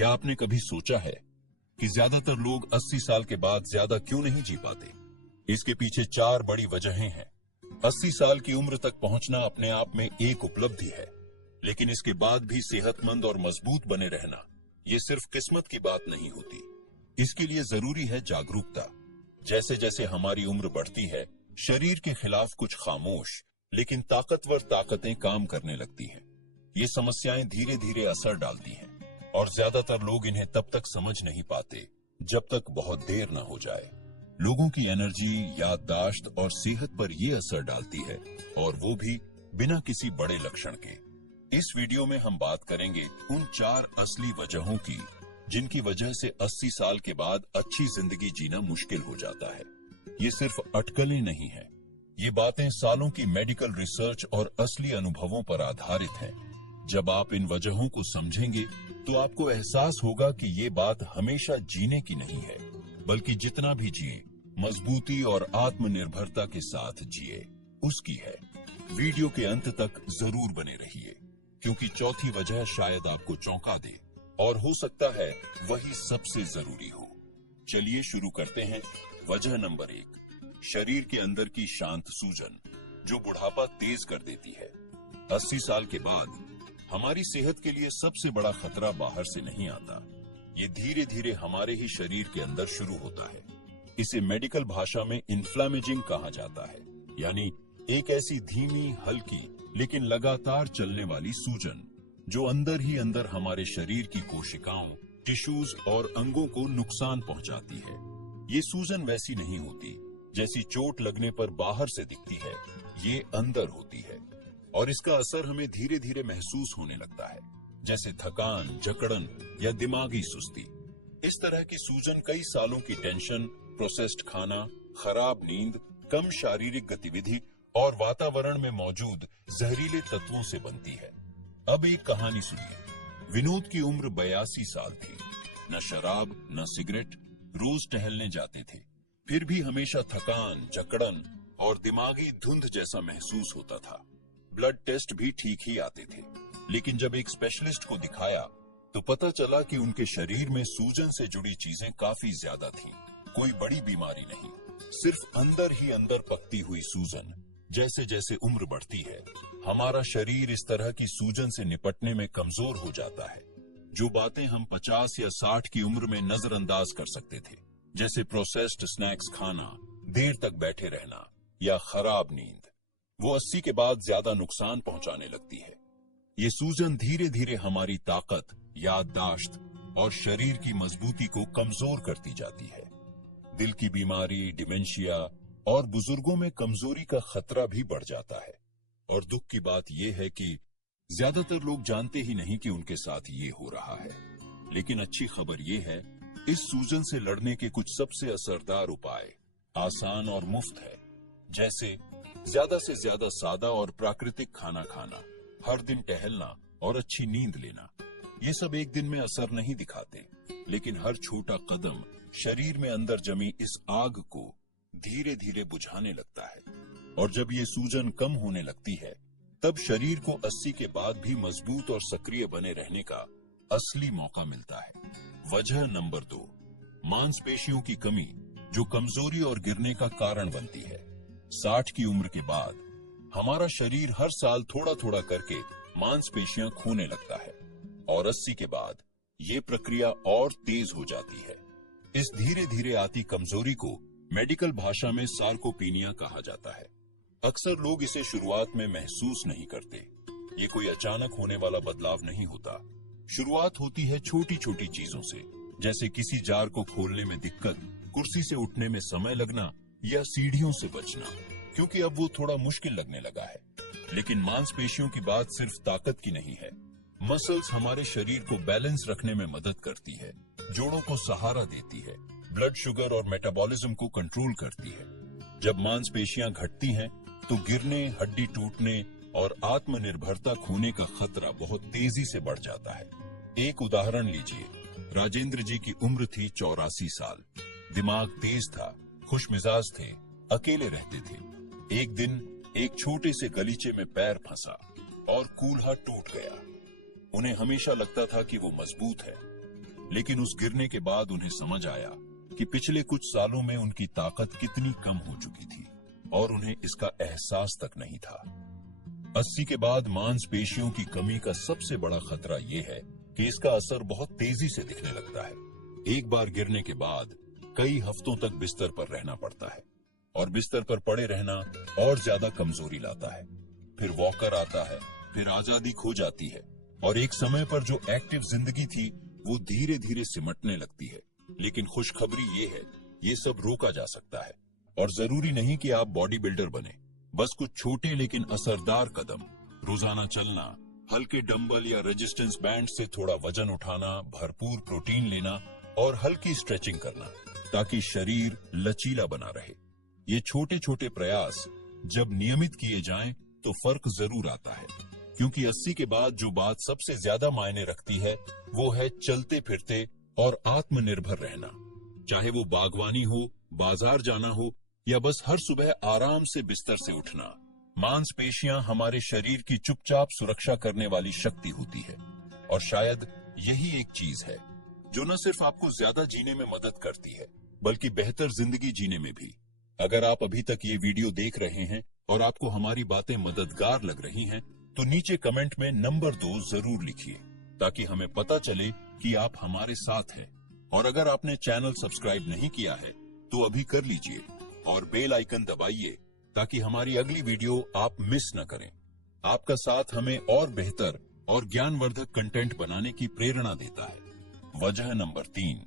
क्या आपने कभी सोचा है कि ज्यादातर लोग 80 साल के बाद ज्यादा क्यों नहीं जी पाते? इसके पीछे 4 बड़ी वजहें हैं। 80 साल की उम्र तक पहुंचना अपने आप में एक उपलब्धि है, लेकिन इसके बाद भी सेहतमंद और मजबूत बने रहना ये सिर्फ किस्मत की बात नहीं होती। इसके लिए जरूरी है जागरूकता। जैसे जैसे हमारी उम्र बढ़ती है, शरीर के खिलाफ कुछ खामोश लेकिन ताकतवर ताकतें काम करने लगती हैं। ये समस्याएं धीरे धीरे असर डालती हैं और ज्यादातर लोग इन्हें तब तक समझ नहीं पाते जब तक बहुत देर न हो जाए। लोगों की एनर्जी, याददाश्त और सेहत पर ये असर डालती है, और वो भी बिना किसी बड़े लक्षण के। इस वीडियो में हम बात करेंगे उन 4 असली वजहों की जिनकी वजह से 80 साल के बाद अच्छी जिंदगी जीना मुश्किल हो जाता है। ये सिर्फ अटकलें नहीं हैं, ये बातें सालों की मेडिकल रिसर्च और असली अनुभवों पर आधारित हैं। जब आप इन वजहों को समझेंगे तो आपको एहसास होगा कि ये बात हमेशा जीने की नहीं है, बल्कि जितना भी जिए मजबूती और आत्मनिर्भरता के साथ जिए उसकी है। वीडियो के अंत तक जरूर बने रहिए, क्योंकि चौथी वजह शायद आपको चौंका दे और हो सकता है वही सबसे जरूरी हो। चलिए शुरू करते हैं। वजह नंबर 1, शरीर के अंदर की शांत सूजन, जो बुढ़ापा तेज कर देती है। 80 साल के बाद हमारी सेहत के लिए सबसे बड़ा खतरा बाहर से नहीं आता, ये धीरे धीरे हमारे ही शरीर के अंदर शुरू होता है। इसे मेडिकल भाषा में इन्फ्लेमेजिंग कहा जाता है, यानी एक ऐसी धीमी, हल्की लेकिन लगातार चलने वाली सूजन जो अंदर ही अंदर हमारे शरीर की कोशिकाओं, टिश्यूज और अंगों को नुकसान पहुंचाती है। ये सूजन वैसी नहीं होती जैसी चोट लगने पर बाहर से दिखती है, ये अंदर होती है और इसका असर हमें धीरे धीरे महसूस होने लगता है, जैसे थकान, जकड़न या दिमागी सुस्ती। इस तरह की सूजन कई सालों की टेंशन, प्रोसेस्ड खाना, खराब नींद, कम शारीरिक गतिविधि और वातावरण में मौजूद जहरीले तत्वों से बनती है। अब एक कहानी सुनिए। विनोद की उम्र 82 साल थी। न शराब न सिगरेट, रोज टहलने जाते थे, फिर भी हमेशा थकान, जकड़न और दिमागी धुंध जैसा महसूस होता था। ब्लड टेस्ट भी ठीक ही आते थे, लेकिन जब एक स्पेशलिस्ट को दिखाया तो पता चला कि उनके शरीर में सूजन से जुड़ी चीजें काफी ज्यादा थीं। कोई बड़ी बीमारी नहीं, सिर्फ अंदर ही अंदर पकती हुई सूजन। जैसे जैसे उम्र बढ़ती है, हमारा शरीर इस तरह की सूजन से निपटने में कमजोर हो जाता है। जो बातें हम 50 या 60 की उम्र में नजरअंदाज कर सकते थे, जैसे प्रोसेस्ड स्नैक्स खाना, देर तक बैठे रहना या खराब नींद, वो 80 के बाद ज्यादा नुकसान पहुंचाने लगती है। ये सूजन धीरे धीरे हमारी ताकत, याददाश्त और शरीर की मजबूती को कमजोर करती जाती है। दिल की बीमारी, डिमेंशिया और बुजुर्गों में कमजोरी का खतरा भी बढ़ जाता है। और दुख की बात यह है कि ज्यादातर लोग जानते ही नहीं कि उनके साथ ये हो रहा है। लेकिन अच्छी खबर यह है, इस सूजन से लड़ने के कुछ सबसे असरदार उपाय आसान और मुफ्त है। जैसे ज्यादा से ज्यादा सादा और प्राकृतिक खाना खाना, हर दिन टहलना और अच्छी नींद लेना। ये सब एक दिन में असर नहीं दिखाते, लेकिन हर छोटा कदम शरीर में अंदर जमी इस आग को धीरे धीरे बुझाने लगता है। और जब ये सूजन कम होने लगती है, तब शरीर को 80 के बाद भी मजबूत और सक्रिय बने रहने का असली मौका मिलता है। वजह नंबर 2, मांसपेशियों की कमी, जो कमजोरी और गिरने का कारण बनती है। 60 की उम्र के बाद हमारा शरीर हर साल थोड़ा थोड़ा करके मांसपेशियां खोने लगता है, और 80 के बाद ये प्रक्रिया और तेज हो जाती है। इस धीरे धीरे आती कमजोरी को मेडिकल भाषा में सार्कोपीनिया कहा जाता है। अक्सर लोग इसे शुरुआत में महसूस नहीं करते। ये कोई अचानक होने वाला बदलाव नहीं होता। शुरुआत होती है छोटी छोटी चीजों से, जैसे किसी जार को खोलने में दिक्कत, कुर्सी से उठने में समय लगना या सीढ़ियों से बचना, क्योंकि अब वो थोड़ा मुश्किल लगने लगा है। लेकिन मांसपेशियों की बात सिर्फ ताकत की नहीं है। मसल्स हमारे शरीर को बैलेंस रखने में मदद करती है, जोड़ों को सहारा देती है, ब्लड शुगर और मेटाबॉलिज्म को कंट्रोल करती है। जब मांसपेशियां घटती हैं, तो गिरने, हड्डी टूटने और आत्मनिर्भरता खोने का खतरा बहुत तेजी से बढ़ जाता है। एक उदाहरण लीजिए। राजेंद्र जी की उम्र थी 84 साल। दिमाग तेज था, खुशमिजाज थे, अकेले रहते थे। एक दिन एक छोटे से गलीचे में पैर फंसा और कूल्हा टूट गया। उन्हें हमेशा लगता था कि वो मजबूत है, लेकिन उस गिरने के बाद उन्हें समझ आया कि पिछले कुछ सालों में उनकी ताकत कितनी कम हो चुकी थी और उन्हें इसका एहसास तक नहीं था। 80 के बाद मांसपेशियों की कमी का सबसे बड़ा खतरा यह है कि इसका असर बहुत तेजी से दिखने लगता है। एक बार गिरने के बाद कई हफ्तों तक बिस्तर पर रहना पड़ता है और बिस्तर पर पड़े रहना और ज्यादा कमजोरी लाता है। फिर वॉकर आता है, फिर आजादी खो जाती है और एक समय पर जो एक्टिव जिंदगी थी वो धीरे धीरे सिमटने लगती है। लेकिन खुशखबरी ये है, ये सब रोका जा सकता है और जरूरी नहीं कि आप बॉडी बिल्डर बने। बस कुछ छोटे लेकिन असरदार कदम, रोजाना चलना, हल्के डंबल या रेजिस्टेंस बैंड से थोड़ा वजन उठाना, भरपूर प्रोटीन लेना और हल्की स्ट्रेचिंग करना ताकि शरीर लचीला बना रहे। ये छोटे छोटे प्रयास जब नियमित किए जाएं तो फर्क जरूर आता है, क्योंकि 80 के बाद जो बात सबसे ज्यादा मायने रखती है वो है चलते फिरते और आत्मनिर्भर रहना। चाहे वो बागवानी हो, बाजार जाना हो या बस हर सुबह आराम से बिस्तर से उठना। मांसपेशियां हमारे शरीर की चुपचाप सुरक्षा करने वाली शक्ति होती है और शायद यही एक चीज है जो न सिर्फ आपको ज्यादा जीने में मदद करती है बल्कि बेहतर जिंदगी जीने में भी। अगर आप अभी तक ये वीडियो देख रहे हैं और आपको हमारी बातें मददगार लग रही हैं, तो नीचे कमेंट में नंबर 2 जरूर लिखिए ताकि हमें पता चले कि आप हमारे साथ हैं। और अगर आपने चैनल सब्सक्राइब नहीं किया है तो अभी कर लीजिए और बेल आइकन दबाइए ताकि हमारी अगली वीडियो आप मिस न करें। आपका साथ हमें और बेहतर और ज्ञानवर्धक कंटेंट बनाने की प्रेरणा देता है। वजह नंबर 3,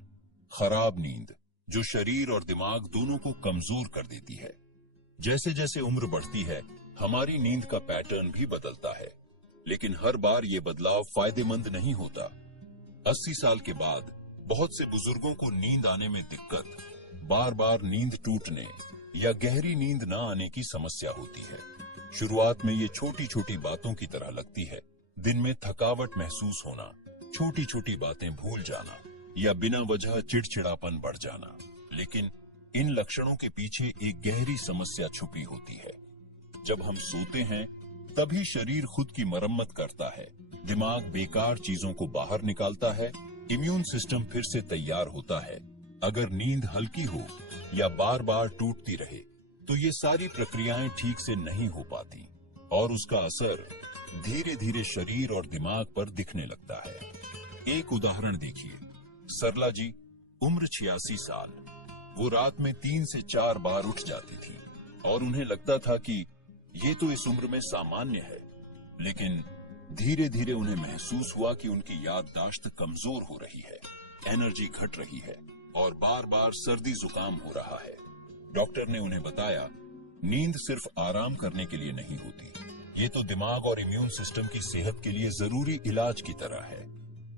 खराब नींद, जो शरीर और दिमाग दोनों को कमजोर कर देती है। जैसे जैसे उम्र बढ़ती है हमारी नींद का पैटर्न भी बदलता है, लेकिन हर बार ये बदलाव फायदेमंद नहीं होता। 80 साल के बाद बहुत से बुजुर्गों को नींद आने में दिक्कत, बार बार नींद टूटने या गहरी नींद न आने की समस्या होती है। शुरुआत में ये छोटी छोटी बातों की तरह लगती है। दिन में थकावट महसूस होना, छोटी छोटी बातें भूल जाना या बिना वजह चिड़चिड़ापन बढ़ जाना। लेकिन इन लक्षणों के पीछे एक गहरी समस्या छुपी होती है। जब हम सोते हैं तभी शरीर खुद की मरम्मत करता है, दिमाग बेकार चीजों को बाहर निकालता है, इम्यून सिस्टम फिर से तैयार होता है। अगर नींद हल्की हो या बार बार टूटती रहे तो ये सारी प्रक्रियाएं ठीक से नहीं हो पाती और उसका असर धीरे धीरे शरीर और दिमाग पर दिखने लगता है। एक उदाहरण देखिए, सरला जी, उम्र 86 साल। वो रात में 3 से 4 बार उठ जाती थी और उन्हें लगता था कि ये तो इस उम्र में सामान्य है। लेकिन धीरे धीरे उन्हें महसूस हुआ कि उनकी याददाश्त कमजोर हो रही है, एनर्जी घट रही है और बार बार सर्दी जुकाम हो रहा है। डॉक्टर ने उन्हें बताया, नींद सिर्फ आराम करने के लिए नहीं होती, ये तो दिमाग और इम्यून सिस्टम की सेहत के लिए जरूरी इलाज की तरह है।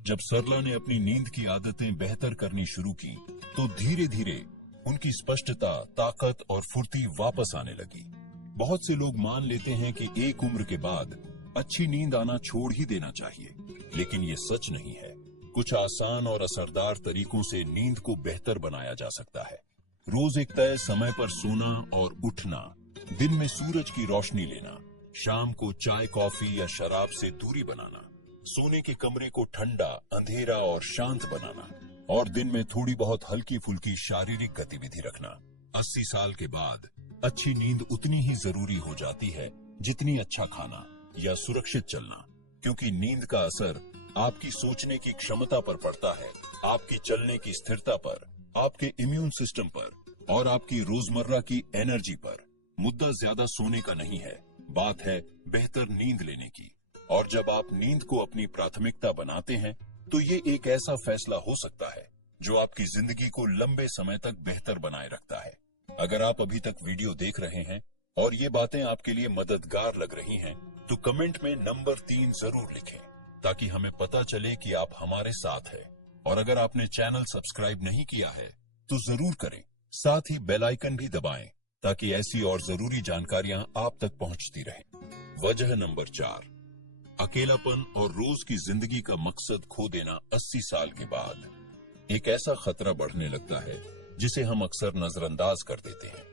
जब सरला ने अपनी नींद की आदतें बेहतर करनी शुरू की तो धीरे धीरे उनकी स्पष्टता, ताकत और फुर्ती वापस आने लगी। बहुत से लोग मान लेते हैं कि एक उम्र के बाद अच्छी नींद आना छोड़ ही देना चाहिए, लेकिन ये सच नहीं है। कुछ आसान और असरदार तरीकों से नींद को बेहतर बनाया जा सकता है। रोज एक तय समय पर सोना और उठना, दिन में सूरज की रोशनी लेना, शाम को चाय, कॉफी या शराब से दूरी बनाना, सोने के कमरे को ठंडा, अंधेरा और शांत बनाना और दिन में थोड़ी बहुत हल्की फुल्की शारीरिक गतिविधि रखना। 80 साल के बाद अच्छी नींद उतनी ही जरूरी हो जाती है जितनी अच्छा खाना या सुरक्षित चलना, क्योंकि नींद का असर आपकी सोचने की क्षमता पर पड़ता है, आपकी चलने की स्थिरता पर, आपके इम्यून सिस्टम पर और आपकी रोजमर्रा की एनर्जी पर। मुद्दा ज्यादा सोने का नहीं है, बात है बेहतर नींद लेने की। और जब आप नींद को अपनी प्राथमिकता बनाते हैं तो ये एक ऐसा फैसला हो सकता है जो आपकी जिंदगी को लंबे समय तक बेहतर बनाए रखता है। अगर आप अभी तक वीडियो देख रहे हैं और ये बातें आपके लिए मददगार लग रही हैं, तो कमेंट में नंबर 3 जरूर लिखें ताकि हमें पता चले कि आप हमारे साथ हैं। और अगर आपने चैनल सब्सक्राइब नहीं किया है तो जरूर करें, साथ ही बेल आइकन भी दबाएं ताकि ऐसी और जरूरी जानकारियां आप तक पहुंचती रहें। वजह नंबर 4, अकेलापन और रोज की जिंदगी का मकसद खो देना। 80 साल के बाद एक ऐसा खतरा बढ़ने लगता है जिसे हम अक्सर नजरअंदाज कर देते हैं।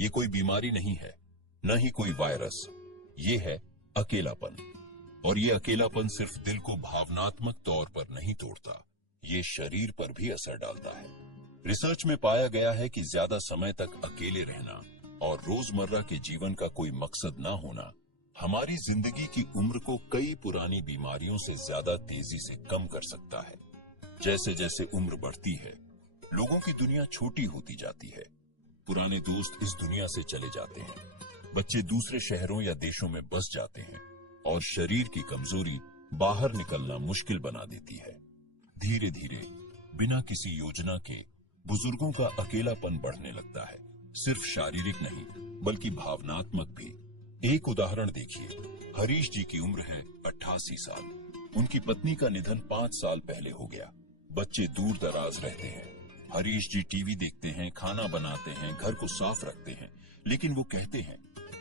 ये कोई बीमारी नहीं है, न ही कोई वायरस, ये है अकेलापन। और ये अकेलापन सिर्फ दिल को भावनात्मक तौर पर नहीं तोड़ता, ये शरीर पर भी असर डालता है। रिसर्च में पाया गया है कि ज्यादा समय तक अकेले रहना और रोजमर्रा के जीवन का कोई मकसद ना होना हमारी जिंदगी की उम्र को कई पुरानी बीमारियों से ज्यादा तेजी से कम कर सकता है। जैसे जैसे उम्र बढ़ती है, लोगों की दुनिया छोटी होती जाती है, पुराने दोस्त इस दुनिया से चले जाते हैं, बच्चे दूसरे शहरों या देशों में बस जाते हैं और शरीर की कमजोरी बाहर निकलना मुश्किल बना देती है। धीरे धीरे बिना किसी योजना के बुजुर्गों का अकेलापन बढ़ने लगता है, सिर्फ शारीरिक नहीं बल्कि भावनात्मक भी। एक उदाहरण देखिए, हरीश जी की उम्र है 88 साल। उनकी पत्नी का निधन 5 साल पहले हो गया। बच्चे दूर दराज रहते हैं। हरीश जी टीवी देखते हैं, खाना बनाते हैं, घर को साफ रखते हैं, लेकिन वो कहते हैं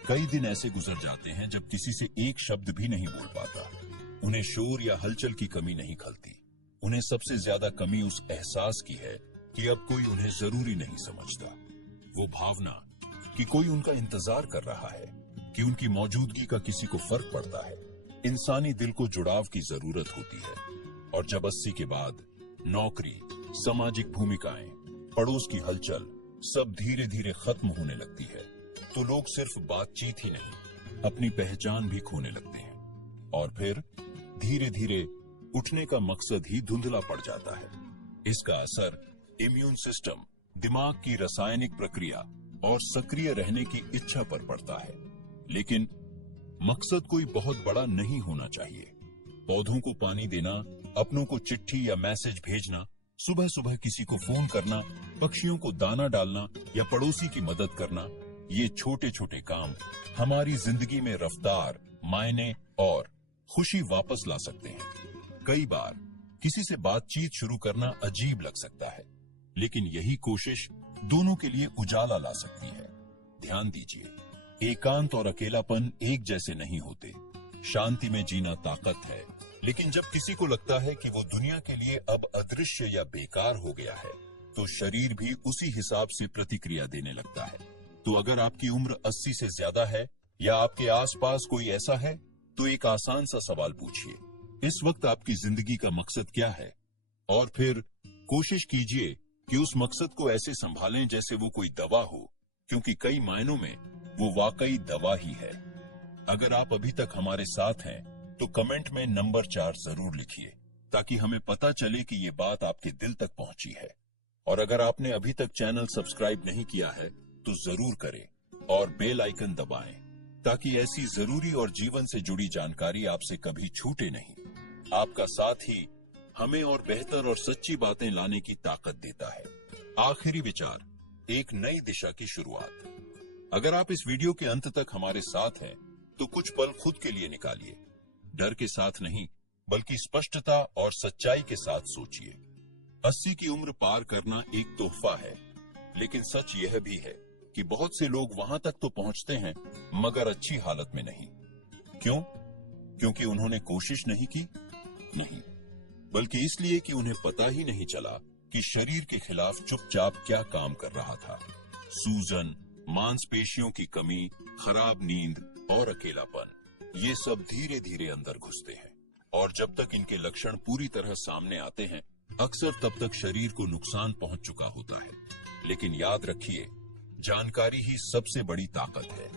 कई दिन ऐसे गुजर जाते हैं जब किसी से एक शब्द भी नहीं बोल पाता। उन्हें शोर या हलचल की कमी नहीं खलती। उन्हें सबसे ज्यादा कमी उस एहसास की है कि अब कोई उन्हें जरूरी नहीं समझता। वो भावना कि कोई उनका इंतजार कर रहा है, कि उनकी मौजूदगी का किसी को फर्क पड़ता है। इंसानी दिल को जुड़ाव की जरूरत होती है। और जब 80 के बाद नौकरी, सामाजिक भूमिकाएं, पड़ोस की हलचल सब धीरे धीरे खत्म होने लगती है, तो लोग सिर्फ बातचीत ही नहीं, अपनी पहचान भी खोने लगते हैं। और फिर धीरे धीरे उठने का मकसद ही धुंधला पड़ जाता है। इसका असर इम्यून सिस्टम, दिमाग की रासायनिक प्रक्रिया और सक्रिय रहने की इच्छा पर पड़ता है। लेकिन मकसद कोई बहुत बड़ा नहीं होना चाहिए। पौधों को पानी देना, अपनों को चिट्ठी या मैसेज भेजना, सुबह सुबह किसी को फोन करना, पक्षियों को दाना डालना या पड़ोसी की मदद करना, ये छोटे छोटे काम हमारी जिंदगी में रफ्तार, मायने और खुशी वापस ला सकते हैं। कई बार किसी से बातचीत शुरू करना अजीब लग सकता है, लेकिन यही कोशिश दोनों के लिए उजाला ला सकती है। ध्यान दीजिए, एकांत और अकेलापन एक जैसे नहीं होते। शांति में जीना ताकत है, लेकिन जब किसी को लगता है कि वो दुनिया के लिए अब अदृश्य या बेकार हो गया है, तो शरीर भी उसी हिसाब से प्रतिक्रिया देने लगता है। तो अगर आपकी उम्र 80 से ज्यादा है या आपके आसपास कोई ऐसा है, तो एक आसान सा सवाल पूछिए, इस वक्त आपकी जिंदगी का मकसद क्या है? और फिर कोशिश कीजिए कि उस मकसद को ऐसे संभालें जैसे वो कोई दवा हो, क्योंकि कई मायनों में वो वाकई दवा ही है। अगर आप अभी तक हमारे साथ हैं, तो कमेंट में नंबर 4 जरूर लिखिए, ताकि हमें पता चले कि ये बात आपके दिल तक पहुंची है। और अगर आपने अभी तक चैनल सब्सक्राइब नहीं किया है, तो जरूर करें और बेल आइकन दबाएं, ताकि ऐसी जरूरी और जीवन से जुड़ी जानकारी आपसे कभी छूटे नहीं। आपका साथ ही हमें और बेहतर और सच्ची बातें लाने की ताकत देता है। आखिरी विचार, एक नई दिशा की शुरुआत। अगर आप इस वीडियो के अंत तक हमारे साथ हैं, तो कुछ पल खुद के लिए निकालिए। डर के साथ नहीं, बल्कि स्पष्टता और सच्चाई के साथ सोचिए। 80 की उम्र पार करना एक तोहफा है, लेकिन सच यह भी है कि बहुत से लोग वहां तक तो पहुंचते हैं, मगर अच्छी हालत में नहीं। क्यों? क्योंकि उन्होंने कोशिश नहीं की? नहीं, बल्कि इसलिए कि उन्हें पता ही नहीं चला कि शरीर के खिलाफ चुपचाप क्या काम कर रहा था। सूजन, मांसपेशियों की कमी, खराब नींद और अकेलापन, ये सब धीरे धीरे अंदर घुसते हैं। और जब तक इनके लक्षण पूरी तरह सामने आते हैं, अक्सर तब तक शरीर को नुकसान पहुंच चुका होता है। लेकिन याद रखिए, जानकारी ही सबसे बड़ी ताकत है।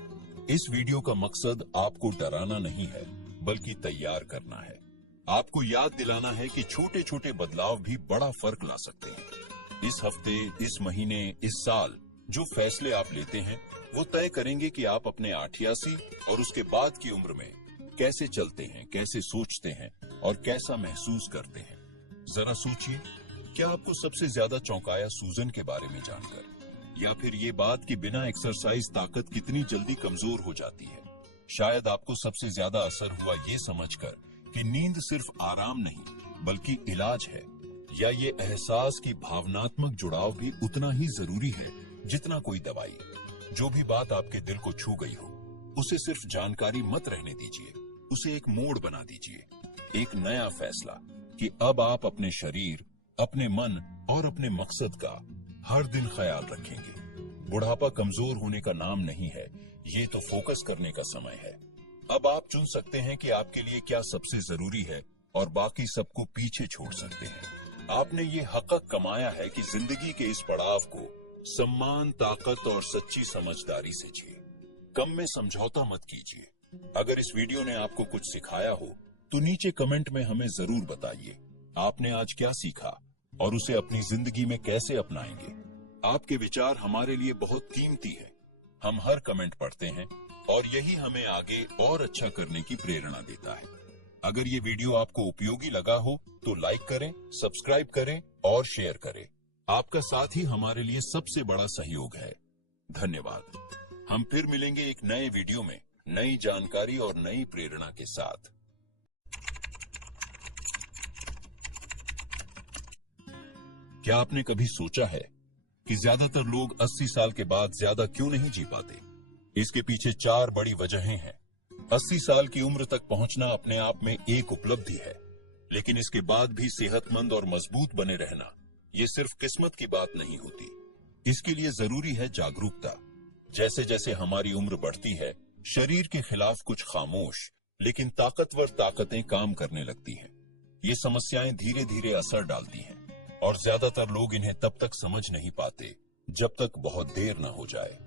इस वीडियो का मकसद आपको डराना नहीं है, बल्कि तैयार करना है। आपको याद दिलाना है कि छोटे छोटे बदलाव भी बड़ा फर्क ला सकते हैं। इस हफ्ते, इस महीने, इस साल जो फैसले आप लेते हैं, वो तय करेंगे कि आप अपने 88 और उसके बाद की उम्र में कैसे चलते हैं, कैसे सोचते हैं और कैसा महसूस करते हैं। जरा सोचिए, क्या आपको सबसे ज्यादा चौंकाया सूजन के बारे में जानकर, या फिर ये बात कि बिना एक्सरसाइज ताकत कितनी जल्दी कमजोर हो जाती है? शायद आपको सबसे ज्यादा असर हुआ ये समझकर कि नींद सिर्फ आराम नहीं बल्कि इलाज है, या ये एहसास कि भावनात्मक जुड़ाव भी उतना ही जरूरी है जितना कोई दवाई। जो भी बात आपके दिल को छू गई हो, उसे सिर्फ जानकारी मत रहने दीजिए, उसे एक मोड़ बना दीजिए, एक नया फैसला कि अब आप अपने शरीर, अपने मन और अपने मकसद का हर दिन ख्याल रखेंगे। बुढ़ापा कमजोर होने का नाम नहीं है, ये तो फोकस करने का समय है। अब आप चुन सकते हैं कि आपके लिए क्या सबसे जरूरी है और बाकी सबको पीछे छोड़ सकते हैं। आपने ये हक़ कमाया है कि जिंदगी के इस पड़ाव को सम्मान, ताकत और सच्ची समझदारी से जिए। कम में समझौता मत कीजिए। अगर इस वीडियो ने आपको कुछ सिखाया हो तो नीचे कमेंट में हमें जरूर बताइए आपने आज क्या सीखा और उसे अपनी जिंदगी में कैसे अपनाएंगे। आपके विचार हमारे लिए बहुत कीमती है। हम हर कमेंट पढ़ते हैं और यही हमें आगे और अच्छा करने की प्रेरणा देता है। अगर ये वीडियो आपको उपयोगी लगा हो तो लाइक करें, सब्सक्राइब करें और शेयर करें। आपका साथ ही हमारे लिए सबसे बड़ा सहयोग है। धन्यवाद। हम फिर मिलेंगे एक नए वीडियो में नई जानकारी और नई प्रेरणा के साथ। क्या आपने कभी सोचा है कि ज्यादातर लोग 80 साल के बाद ज्यादा क्यों नहीं जी पाते? इसके पीछे 4 बड़ी वजहें हैं। 80 साल की उम्र तक पहुंचना अपने आप में एक उपलब्धि है, लेकिन इसके बाद भी सेहतमंद और मजबूत बने रहना ये सिर्फ किस्मत की बात नहीं होती। इसके लिए जरूरी है जागरूकता। जैसे जैसे हमारी उम्र बढ़ती है, शरीर के खिलाफ कुछ खामोश लेकिन ताकतवर ताकतें काम करने लगती हैं। ये समस्याएं धीरे धीरे असर डालती हैं और ज्यादातर लोग इन्हें तब तक समझ नहीं पाते जब तक बहुत देर न हो जाए।